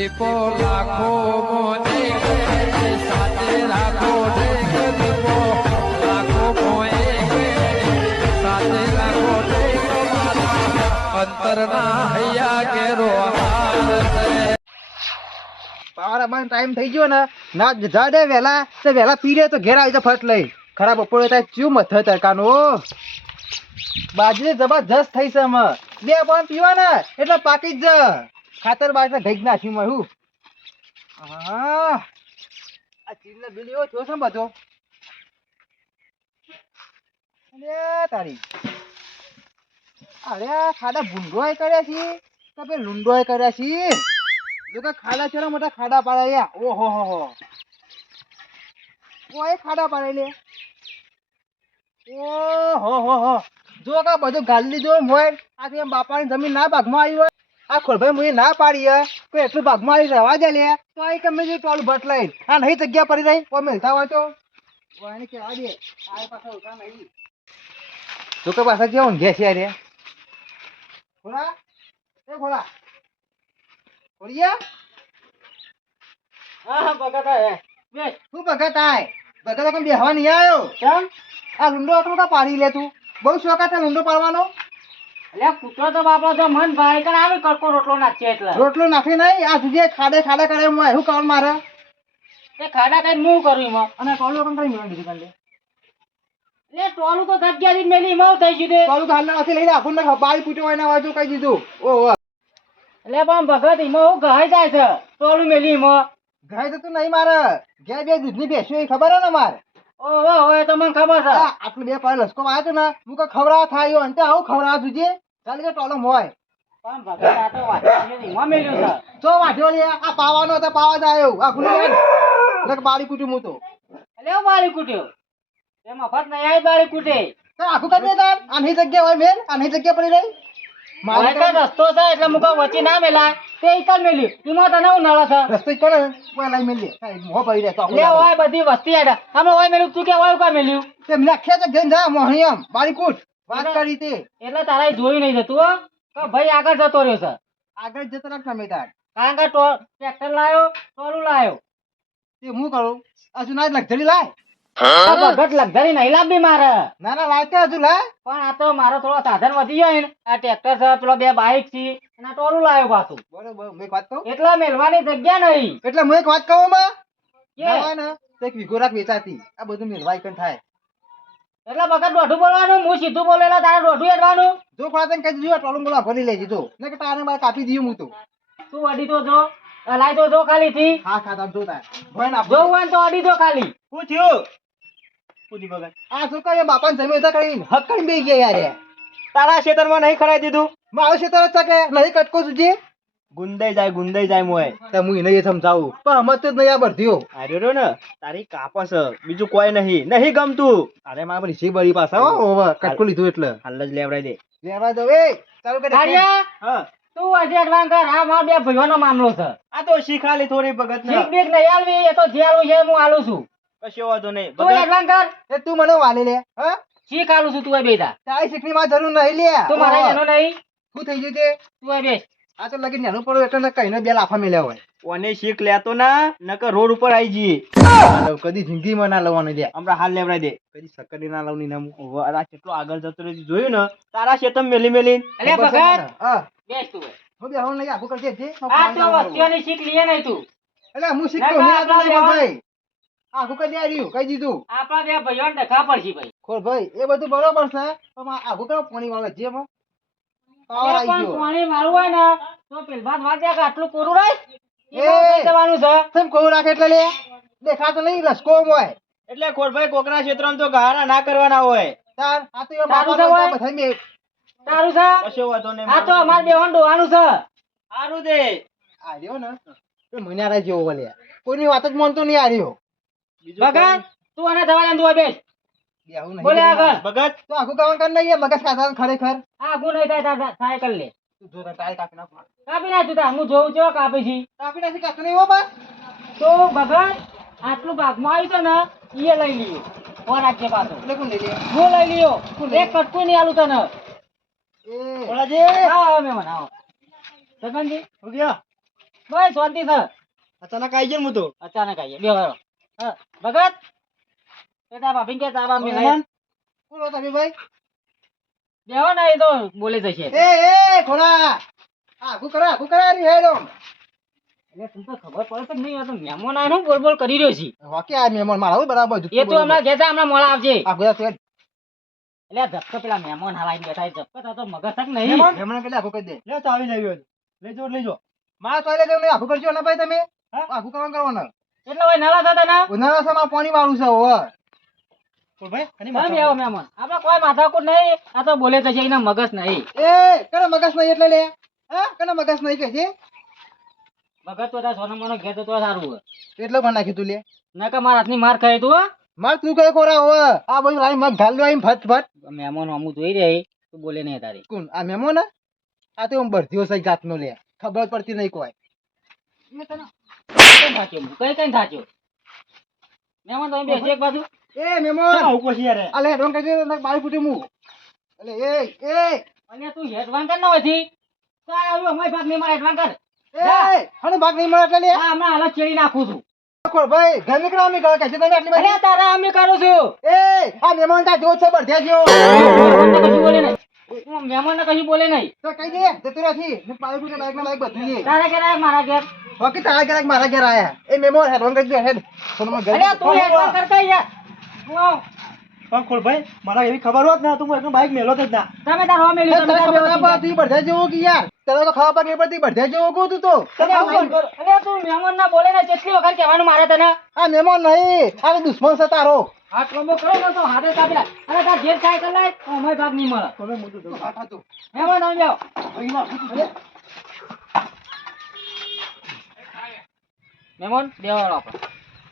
દીપો લાખો મોને સાથે રાખો દીપો લાખો મોએ સાથે રાખો અંતરના હૈયા કેરો પાવર અમારો ટાઈમ થઈ ગયો ને ના જા દે વહેલા તો વહેલા પી લે તો ઘેર આવી જા ફટ લઈ ખરાબ બપોરે થાય ચૂ મથે તડકાનો બાજરી જબરજસ્ત થઈ છે અમે બે પણ પીવા ને એટલે પાકી જ ખાતર બાજરા ઘઈ નાખ્યું મેં હું હા આ ચીજને બિલીઓ છો છે બધો અરે તારી અરે ખાડા ભૂંડોય કર્યા છે તો પે લૂંડોય કર્યા છે જો કે ખાડા છે મોટા ખાડા પાડ્યા ઓહો હો ઓય ખાડા પાડે લે ઓહો હો જો કે બધું ગાલી દીધું મોય આથી એમ બાપાની જમીન ના ભાગમાં આવી હોય આ ખોલભાઈ મુએ ના પાડી હે તો એટલું ભાગમાં આવી રહેવા દે લે તો આ કમે જે ટોલ ભટ લઈ આ નહીં જગ્યા પડી રહી કોઈ મિલતા હોય તો ઓયને કેવા દે આ પાછા ઉઠા નહીં જો કે પાછા કેવું ઘે છે રે ખોલા એ ખોલા ખોલિયા હા બગતા હે બે તું બગતા હે બગતા કોણ બેહવા નહીં આવ્યો કેમ આ લુંડો આટલો કા પાડી લે તું બહુ શોખ છે લુંડો પાડવાનો એટલે કૂતરો તો બાપા તો મન ભાઈ કણ આવે કડકો રોટલો નાખે એટલે રોટલો નાખી નહીં આ જુજે ખાડે ખાડા કરે હું એવું કામ મારે તે ખાડા કઈ હું કરું એમાં અને ટોલો કઈ મેળવી દીધું કાલે એટલે ટોલું તો જગ્યા થી મેલી એમાં થઈ ગયું તે ટોલું હાલ નથી લઈને આપણને બાળી પૂટો હોય ના હોય તો કઈ દીધું ઓહો એટલે પણ ભગત એમાં હું ગહાઈ જાય છે ટોલું મેલી એમાં ગાય તો તું નહીં મારે ઘેર બે દૂધની બેસ્યો એ ખબર હે ને મારે ઓહો હોય તો મને ખબર છે આટલું બે પાય લસકો આવ્યો તો ને હું કઈ ખવડાવ થાય અંતે આવું ખવડાવ જુજે ચાલે કે ટોલો મોય પણ ભગત આ તો વાંચી એમાં મેલ્યું છે જો વાઢ્યો લે આ પાવાનો તો પાવા જ આવ્યો આ ખુલી એટલે બાળી કૂટ્યું હું તો એટલે હું બાળી કૂટ્યો તે મફત નહીં આવી બાળી કૂટે તો આખું કરી દે તાર આની જગ્યા હોય મેલ આની જગ્યા પડી રહી મારે કઈ રસ્તો છે એટલે મુકો વચ્ચે ના મેલાય તે એકલ મેલ્યું એમાં તને હું નળે છે રસ્તો કરે કોઈ લઈ મેલ મોહ પડી રહે તો લે હોય બધી વસ્તી આડા અમે હોય મેલ્યું તું કે હોય કા મેલ્યું તે નાખ્યા તો જઈને જા મોહણી એમ બાળી કૂટ વાત કરી તે એટલે તારા જોયું નહીં જતું હો કે ભાઈ આગળ જતો રહ્યો છે આગળ જતો રાખ તમે તાર કારણ કે ટ્રેક્ટર લાયો ટોલું લાયો તે હું કરું હજુ ના લગઝરી લાય ભગત લગઝરી નહીં લાવવી મારે ના ના લાયતે હજુ લાય પણ આ તો મારો થોડો સાધન વધી જાય ને આ ટ્રેક્ટર છે પેલો બે બાઈક છે અને આ ટોલું લાયો પાછું બરોબર હું એક વાત કહું એટલે મેલવાની જગ્યા નહીં એટલે હું એક વાત કહું માં કે? ના ને તો એક વીઘો રાખ વેચાતી આ બધું મેલવાઈ કન થાય એટલે ભગત દોઢું બોલવાનું હું સીધું બોલેલા તારે દોઢું હેડવાનું જો ખોળા તને કહી દીધું ટોલું બોલા ભરી લેજે જો ને કે તારે મારે કાપી દીધું હું તો તું અડી તો જો લાઈ તો જો ખાલી થી હા ખાતા જો તાર ભોય ના જોવું હોય ને તો અડી જો ખાલી શું થયું પૂછી બગડ આ શું કરે બાપાને જમી ઉધા કરીને હક કરીને બેસી ગયા યાર તારા ખેતરમાં નહીં ખરાઈ દીધું મારો ક્ષેત્ર જ ચકે નહીં કટકો સુજી ગુંદાઈ જાય મોય તો હું એને એ સમજાવું પણ હમત જ નહીં આ બરધ્યો આર્યો ને તારી કાપસ બીજું કોઈ નહીં ગમતું અરે મારા પર સી બળી પાછા હો ઓવર કટકો લીધું એટલે હાલ જ લેવડાઈ દે લેવા દો એ ચાલુ કરી તારિયા હા તું આજે એડવાન્સ કર આ મારા બે ભાઈઓનો મામલો છે આ તો શીખાલી થોડી ભગત ને શીખ બીક નહીં આલવી એ તો જે આલું છે હું આલું છું કશો વાંધો નહીં તું ભગત એડવાન્સ કર એ તું મને વાલી લે હા શીખ આલું છું તું એ બેટા તારી શીખની માં જરૂર નહીં લે તું મારા એનો નહીં શું થઈ ગયું તે તું એ બેસ આ તો લગી નાનું પડો એટલે કહીને બે લાફા મેલ્યા હોય ઓને શીખ લેતો ના નકર રોડ ઉપર આવી જઈએ કદી જિંદગીમાં ના લવાનું દે હમણાં હાલ લેવડાઈ દે કદી સકડી ના લાવની નામ આ કેટલો આગળ જતો રહ્યો જોયું ને તારા ખેતર મેલી મેલી અલે ભગત હા બેસ તું એ. હું બે હું નહીં આખું કરજે જે આ તો વસ્તીઓની શીખ લીએ નહીં તું એટલે હું ના, શીખતો ના, નહીં આપણા ભાઈ લેવા. આખું કરી આવ્યું કહી દીધું આપણા બે ભાઈઓને ડખા પડશે ભાઈ ખોર ભાઈ એ બધું બરોબર છે પણ આખું કરો પાણી વાળે જે માં પાવર અરે આવી પણ ગયો પાણી મારું હોય ને તો પેલ ભાત વાગ્યા કે આટલું કોરું રહે એ. એ જવાનું છે કેમ કહું રાખે એટલે લે દેખાતો નહીં લસકો હોય એટલે ખોરભાઈ કોકના ક્ષેત્રમાં તો ગારા ના કરવાના હોય તાર આ તો એવા તારું બાપાનો છે બધા મેં તારું છે કશો વાંધો નહીં આ તો અમારે બેહોન ડોવાનું છે સારું દે આ રહ્યો ને એ મન્યારા જેવો બોલે કોઈની વાત જ માનતો નહીં આ રહ્યો બીજું ભગત તું અને થવા દે તું એ બેસ બેહું નહીં બોલે આગળ ભગત તો આખું કામ કર નહીં મગજ ખાતા ખરેખર આ ગુણ નહીં થાય તાર સાયકલ લે તું જો ટાય કાપી નાખ કાપી નાખ તું તાર હું જોઉં છું કાપી છી કાપી નાખી કાકુ નહીં હો બસ તો ભગત આટલું ભાગમાં આવ્યું છે ને એ લઈ લીયો ઓર રાખજે પાછો એટલે કોણ લઈ લે હું લઈ લીયો એક કટકું નહીં આલું તને એ ઓલાજી આવો મહેમાન આવો સગનજી હો ગયા બસ શાંતિ છે. અચાનક આવી ગયો ને હું તો. અચાનક આવીએ બે વાર. હા ભગત એ તારા ભાભી કે તારા બાપ મિલાય મહેમાન બોલો તમે ભાઈ. બેહો ને એ તો બોલે જશે. એ ખોડા આગુ કરા રી હેડો. એટલે તું તો ખબર પડે તો નહીં, આ તો મહેમાન આવીને હું બોલ બોલ કરી રહ્યો છે. વાકે આ મહેમાન મારા બરાબર એ તો હમણાં ઘેર જા, હમણાં મોડા આવજે. આગુ જા તું. એટલે આ ધક્કો પેલા મહેમાન હલાઈને બેઠા છે, ધક્કો થતો મગજ તક નહીં. મહેમાન કેટલે આગુ કરી દે. લે ચાવી લેવી હોય લઈ જો. મારા ટોયલેટ ને આગુ કરજો ને ભાઈ તમે. આગુ કરવાનું કરવાનું. એટલે હોય નાલા થતા ના ઉનાળા સમા પાણી વાળું છે હવે. ભાઈ અને તમે આવો મહેમાન, આપણે કોઈ માથાકૂટ નહીં, આ તો બોલે જશે, એના મગજ નહીં. એ કને મગજ નહીં એટલે લે. હા કને મગજ નહીં કે છે. ભગત તો તારા સોના મોનો ઘેર તો સારું હોય. એટલો પણ નાખી તું લે. નકર મારા હાથની માર ખાય તું હો. માર તું કઈ કોરા હવે. આ બધું લાઈ મગ ઢાલ આઈ ફટ ફટ. મહેમાન અમુક જોઈ રહી, તું બોલે નહીં તારી. કોણ આ મહેમાન હે? આ તો હું બરધ્યો છે જાતનો લે. ખબર જ પડતી નહીં કોઈ. કઈ થાચ્યો હું? કઈ થાચ્યો? મહેમાન તમે બેસજો એક બાજુ. એ મહેમાન આવું પછી યાર. આ લે ડોંગ કરી દે બારી ફૂટી મુ. અલે એ અને તું હેડવાન કર ના હોયથી. ચાલ આવ્યું અમારી ભાગ નહીં, મારે હેડવાન કર. એ હને ભાગ નહીં મળે એટલે લે. હા હમણાં હાલત ચેડી નાખું છું. ખોર ભાઈ ઘર નીકળો અમે કહે છે તમે આટલી બધી. અરે તારા અમે કરું છું. એ આ મહેમાન તા જો છે બરધ્યા જો. મહેમાનને કશું બોલે નહીં. મહેમાનને કશું બોલે નહીં. તો કહી દે જતું નથી. ને બારી ફૂટી બાઈક ના બાઈક બધું છે. તારા ઘેર આય, મારા ઘેર. બાકી તારા ઘરે મારા ઘરે આયા. એ મહેમાન હેડ ડોંગ કરી દે હેડ. સોનમાં ઘર. અરે તું હેડવાન કરતા યાર. વાવ. પણ ખોલ ભાઈ મને એવી ખબર હોત ને તો હું એકદમ બાઈક મેલો જ ના. તમે તાર હો મેલ્યું, તમે તાર ખબર ના બેહો. પડતી બરધ્યા જેવો કે યાર. તને તો ખાવા પાક નહીં પડતી બરધ્યા જેવો કહું તું તો. અરે તું મહેમાન ના બોલે ને, કેટલી વખત કહેવાનું મારે તને. આ મહેમાન નહીં આ દુશ્મન છે તારો. આ કોમો કરો ને તો હાથે કાપી નાખ. અરે તાર જેલ સાયકલ લાય તો અમારી ભાગ નહીં મળે. તમે મોટું તો વાત હતું. મહેમાન આવી જાઓ. મહેમાન દેવાળો આપણે.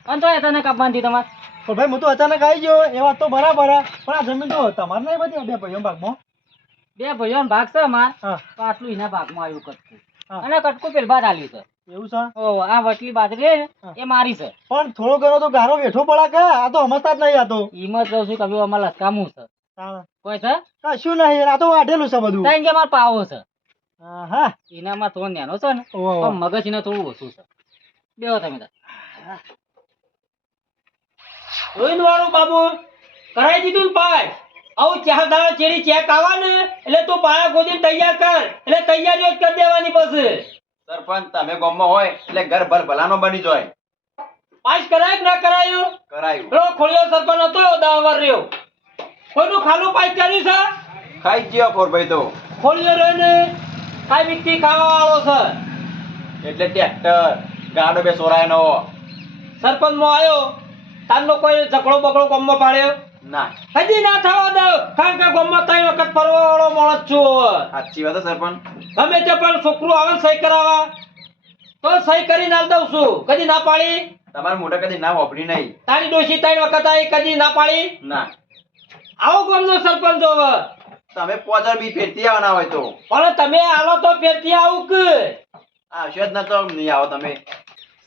અને તો તને કાપવાની તમારે. પણ ભાઈ હું તો અચાનક આવી ગયો એ વાત તો બરાબર હે. પણ આ જમીન તો તમારે નહીં બધી બે ભાઈઓ ભાગમાં. બે ભાઈઓનો ભાગ છે અમાર, હા તો આટલું એના ભાગમાં આવ્યું કટકું. હા. અને કટકું પેલ બાદ આલ્યું છે. એવું છે. ઓહો, આ વટલી બાજરી છે હા. ને, એ મારી છે. પણ થોડો ઘણો તો ગારો બેઠો પડે કે આ તો સમજતા જ નહીં આ તો. ઈમત રહું છું કે હવે અમારે લસકામું છે. હા. કોઈ છે? કશું નહીં આ તો વાઢેલું છે બધું. કારણ કે અમારે પાવો છે. હા એનામાં થોડો નેનો છે ને, ઓહો. પણ મગજ એને થોડું ઓછું છે. બેહો તમે તાર. જોઈન વાળું બાબુ કરાઈ દીધું ને પાય. આવું ચાહદાર ચેરી ચેક આવા ને એટલે તું પાયા ગોદીને તૈયાર કર, એટલે તૈયારીઓ જ કરી દેવાની પછી. સરપંચ તમે ગામમાં હોય એટલે ઘર ભર ભલાનો બની જાય. પાસ કરાય કે ના કરાયું? કરાયું. પેલો ખોડિયો સરપંચ હતો 10 વર્ષ રહ્યો. કોઈનું ખાલું પાસ કર્યું છે? ખાઈ જ ગયો ખોરભાઈ તો. ખોડિયો રહ્યો ને કાંઈ મીઠી ખાવા વાળો છે. એટલે ટ્રેક્ટર ગાડો બે સોરાય નો. સરપંચમાં આવ્યો તારનો કોઈ ઝઘડો બગડો ગામમાં પાડ્યો ના હજી ના થવા દઉં, કારણ કે ગામમાં 3 વખત ફરવા વાળો માણસ છું. સાચી વાત છે સરપંચ. ગમે તે પણ છોકરું આવે ને સહી કરાવવા તો સહી કરીને આલ દઉં છું. કદી ના પાડી? તમારા મોઢે કદી ના વાપરી નહીં. તારી ડોશી 3 વખત આવી, કદી ના પાડી? ના આવો ગામનો સરપંચ હોવે. તમે 5000 બી ફેરતી આવવાના હોય તો પણ તમે આલો તો ફેરથી આવું કે આવશો જ ના તો નહીં આવો તમે.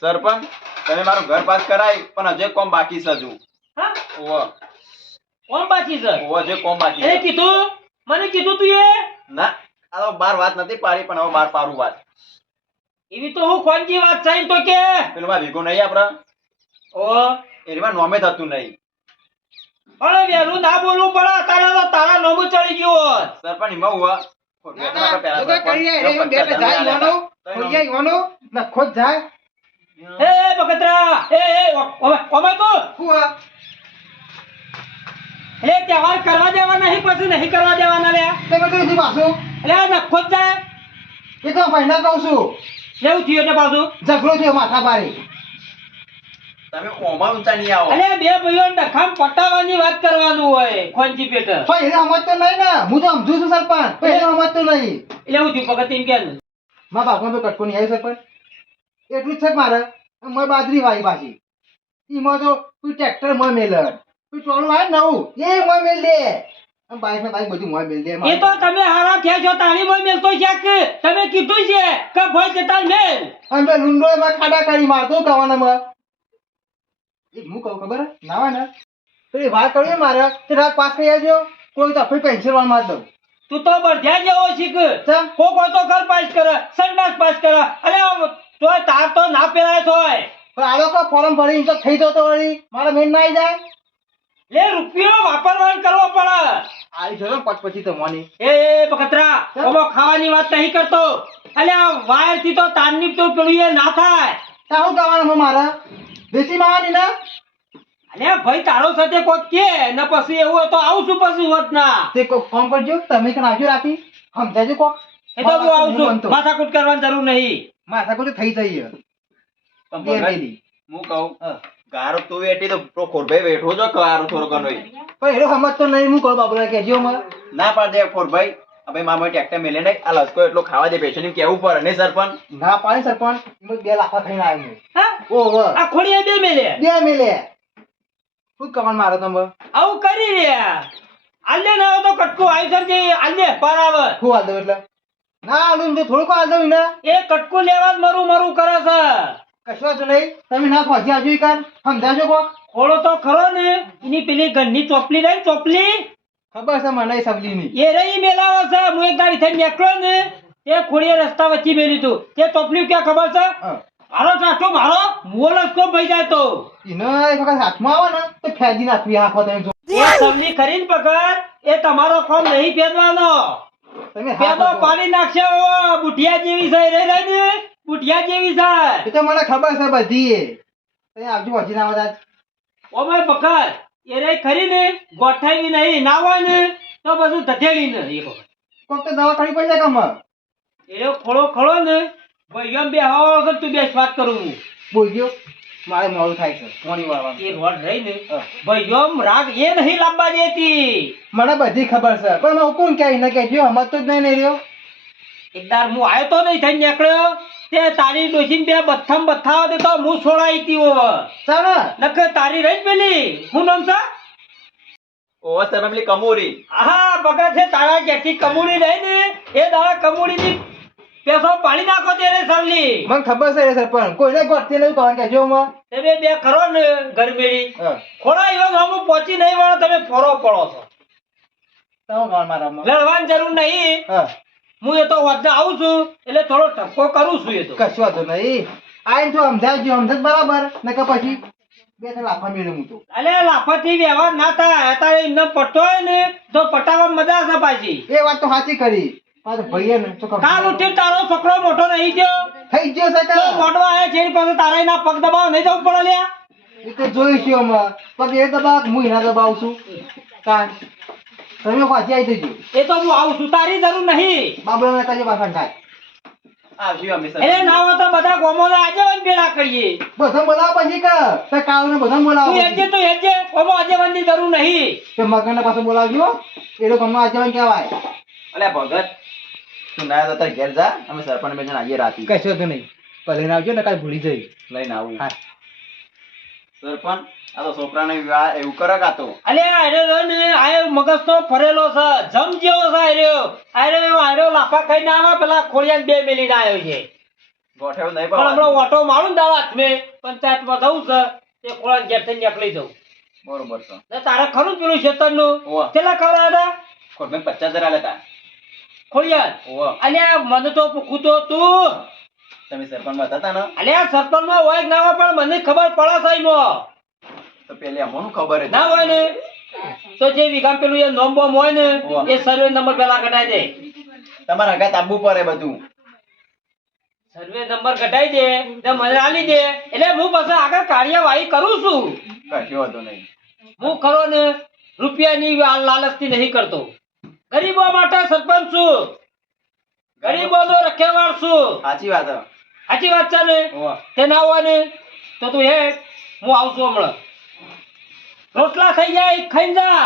સરપંચ તમે મારું ઘર પાસ કરાય પણ હજુ એક કોમ બાકી છે હજુ. હા ઓવો કોણ બાકી છે? ઓવો હજુ એક કોમ બાકી એ છે. કીધું મને કીધું તું એ ના આ તો બાર વાત નથી પાડી પણ હવે બાર પારું વાત. એવી તો હું ખોનજી વાત છે એમ તો કે પેલું માં ભેગું નહીં આપડે ઓ એમાં નોમે થતું નહીં. પણ વહેલું ના બોલવું પડે, તારા તો તારા નોમું ચડી ગયું હોત. સરપંચ એમાં હુઆ ખોજ જાય એ બકતરા એ ઓમે તું એ તહેવાર કરવા દેવાના નહીં, પછી નહીં કરવા દેવાના લે. પાછું એટલે આ નખો જ જાય એ તો મહિના કહું છું એવું થયું એટલે પાછું. ઝઘડો થયો માથા પારી. તમે ઓમાં ઊંચા નહીં આવો. અલે બે ભાઈઓ ડખામ પટાવવાની વાત કરવાનું હોય ખોનજી પેટે. પણ એને સમજતો નહીં ને હું તો સમજુ છું સરપંચ પણ એને સમજતો નહીં. એટલે એવું થયું ભગત એમ કે ને. મારા બાપમાં તો કટકો નહીં આવી સરપંચ એટલું જ છે કે મારે મેં બાજરી વાવી પાછી એમાં તો તું ટ્રેક્ટર માં મેલ તું ચોલું આવે નવું એ મોય મેલ દે બાઈક ને બાઈક બધું મોય મેલ દે. એ તો તમે હારા થયા છો તાણીમાં મેલતો છે કે તમે કીધું છે કે ભોય જતા મેલ. અને બે લુંડો એમાં ખાડા કાઢી મારતો કવાનામાં એક હું કહું ખબર હે? ના હોય ને તો એ વાત કરી મારે તે રાત પાસ કરી આવજો કોઈ તો આપણે પેન્સિલ વાળ માર દઉં. તું તો બળધ્યા જેવો શીખ. ચમ કોઈ તો ઘર પાસ કરે, સંડાસ પાસ કરે, અલે તોય તાર તો ના પેલાય તોય પણ આ લોકો ફોર્મ ભરી તો થઈ જતો વળી મારા મેન ના આવી જાય લે રૂપિયો વાપરવાનો કરવો પડે આવી જતો ને પછી તો મોની એ બકતરા ઓમો ખાવાની વાત નહીં કરતો અલ્યા વાયર થી તો તારની તો પેલું એ ના થાય તા હું કરવાનું મારે દેશી માવાની ના અલ્યા ભાઈ તારો સાથે કોક કે ને પછી એવું હોય તો આવું છું પછી હોત ના તે કોક ફોન કરજો તમે કણ આવજો રાતી સમજાજો કોક એ તો હું આવું છું માથાકૂટ કરવાની જરૂર નહીં માથા કોઈ થઈ જઈએ પણ બે ભગત, મિલી. હું કહું ગારો તું વેઠી તો પેલો ખોરભાઈ બેઠો છો ગારો થોડો ઘણો ય. પણ એનો સમજ તો નહીં હું કહું બાબુલા કહેજો મને ના પાડ દે ખોરભાઈ હવે મામા ટ્રેક્ટર મેલે નહીં આ લસકો એટલો ખાવા દે પેશન્ટ કેવું પડે ને સરપંચ ના પાડી સરપંચ એમાં 2 લાખ ખાઈને આવ્યો હા ઓહો આ ખોડિયા બે મેલે 2 મિલે શું કમન મારો તમે આવું કરી રહ્યા આલ્લે ના હોય તો કટકો આઈસર જે આલ્લે પરાવ હું હાલ દઉં એટલે ના આલું તો થોડુંક હાલ દઉં ને એ કટકો લેવા જ મરું મરું કરે છે કશો તો નહીં તમે ના પહોંચી આવજો ઈ કાન સમજાજો કોક ખોળો તો ખરો ને એની પેલી ઘરની ચોપલી રહી ને ચોપલી ખબર છે મને સબલી ની એ રહી મેલાવે છે હું એક દાડી થઈને નીકળ્યો ને તે ખોડીએ રસ્તા વચ્ચે મેલી તું તે ચોપલી ક્યાં ખબર છે મારો સાચો મારો મોલ રસ્તો ભઈ જાય તો ઈનો એક વખત હાથમાં આવે ને તો ફેદી નાખવી આખો તમે જો એ સવલી ખરીને પકડ એ તમારો કોમ નહીં ફેદવાનો તમે પેદો પાડી નાખશે ઓ બુઢિયા જેવી છે રે રે ને બુઢિયા જેવી છે એ તો મને ખબર છે બધી તમે આવજો પહોંચી ના બધા ઓ ભાઈ પકડ એ રે ખરી ને ગોઠાવી નહીં ના હોય ને તો બધું ધધેડી ને એક વખત કોક તો દવા ખાલી પૈસા કમ એ ખોળો ખોળો ને ભાઈ એમ બે હવા વગર તું બેસ વાત કરું હું બોલજો મારે મોડું થાય છે મોડી વાળવાનું એ રોડ રહી ને ભાઈ એમ રાગ એ નહીં લાંબા દેતી મને બધી ખબર છે પણ હું કોણ કહે ને કહેજો સમજતો જ નહીં રહ્યો એકદાર હું આવ્યો તો નહીં થઈને નીકળ્યો તે તારી ડોસીને બે બથ્થમ બથ્થાવા દે તો હું છોડાઈ તી ઓવ ચાલો નકે તારી રહી પેલી હું નામ છે ઓવા સરપંચ પેલી કમોરી આહા બગા છે તારા જેથી કમુડી રહી ને એ દાડા કમુડીની પેસો પાણી નાખો તે રે સવલી મને ખબર છે રે સરપંચ કોઈને ગોઠતી નહીં કહો કહેજો માં તમે બે ખરો ને ગરમેડી ખોડા એવા હું પહોંચી નહીં વાળો તમે ફોરો પડો છો તમે ગાળ મારામાં લડવાની જરૂર નહીં હા હું એ તો વધા આવું છું એટલે થોડો ટપકો કરું છું એ તો કશું વાંધો નહીં આઈને તો સમજાવજો સમજ બરાબર નકર પછી બે ત્રણ લાફા મેળવું હું તો અલે લાફાથી વ્યવહાર ના થાય અત્યારે એમને પટ્ટો હોય ને તો પટાવવામાં મજા આવશે પાછી એ વાત તો સાચી કરી પાછો ભાઈએ ને તો કાલ ઉઠી તારો છોકરો મોટો નહીં થયો થઈ ગયો છે તો કે મોટો આવે છે એની પાસે તારા એના પગ દબાવ નહીં જવું પડે લ્યા એ તો જોઈશું અમે પગ એ દબાવ હું એના દબાવું છું કાન તમે પાછી આવી જજો એ તો હું આવું છું તારી જરૂર નહીં બાબલા કહેજો પાછા થાય આવશું અમે એટલે સરપંચ ના હોય તો બધા ગોમોના આજે ભેળા કરીએ બધા બોલાવો પછી કે કાળુને બધા બોલાવો તું હેજે તો હેજે ઓમો આજેવનની જરૂર નહીં તે મગનને પાછો બોલાવજો એ લોકો હમણાં આજીવન કહેવાય અલ્યા ભગત તું ના તો તારે ઘેર જા અમે સરપંચ બે જણ આવીએ રાતી કશો તો નહીં પહેલે આવજો ને કાલ ભૂલી જઈ લઈને આવું હા સરપંચ આ તો છોકરાને વિવાહ એવું કરે કાતો અલે આર્યો ને આયો મગજ તો ફરેલો છે જમ જેવો છે આર્યો લાફા ખાઈને આવા પેલા ખોડિયાને બે મેલીને આવ્યો છે ગોઠવ નહીં પણ હમણાં પણ ઓટો મારું ને દાડા હાથમે પંચાયતમાં જવું છે તે ખોળાને ઘેર થઈને નીકળી જવું બરોબર છે ને તારે ખરું પેલું ખેતરનું ઓવા. કેટલા ખવડાવ્યા હતા ખોટભાઈ 50,000 લેતા ખોડિયાર ઓવા અલ્યા મને તો પૂછું તો તું તમે સરપંચ માં હતા ને અલ્યા સરપંચમાં હોય કે ના હોય પણ મને ખબર પડે છે એમાં તો પેલી અમને ખબર જ ના હોય ને તો જે વિગામ પેલું એ નોમ બોમ હોય ને વાહ. એ સર્વે નંબર પેલા કઢાઈ દે તમારા હગાત આપવું પડે બધું સર્વે નંબર કઢાઈ દે ને મને આલી દે એટલે હું પછી આગળ કાર્યવાહી કરું છું કશો હતો નહીં હું ખરો ને રૂપિયાની લાલચથી નહીં કરતો ગરીબો માટે સરપંચ છું ગરીબોનો રખેવાળ છું સાચી વાત હે. સાચી વાત છે ને ઓવા. તે ના હોય ને તો તું હે હું આવું છું હમણાં રોટલા થઈ જાય ખાઈ જા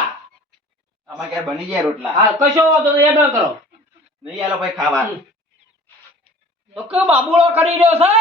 આમાં ક્યારે બની ગયા રોટલા હા કશો વાંધો નહીં એ ન કરો નહીં આલો ભાઈ ખાવા તો કે બાબુડો કરી રહ્યો છે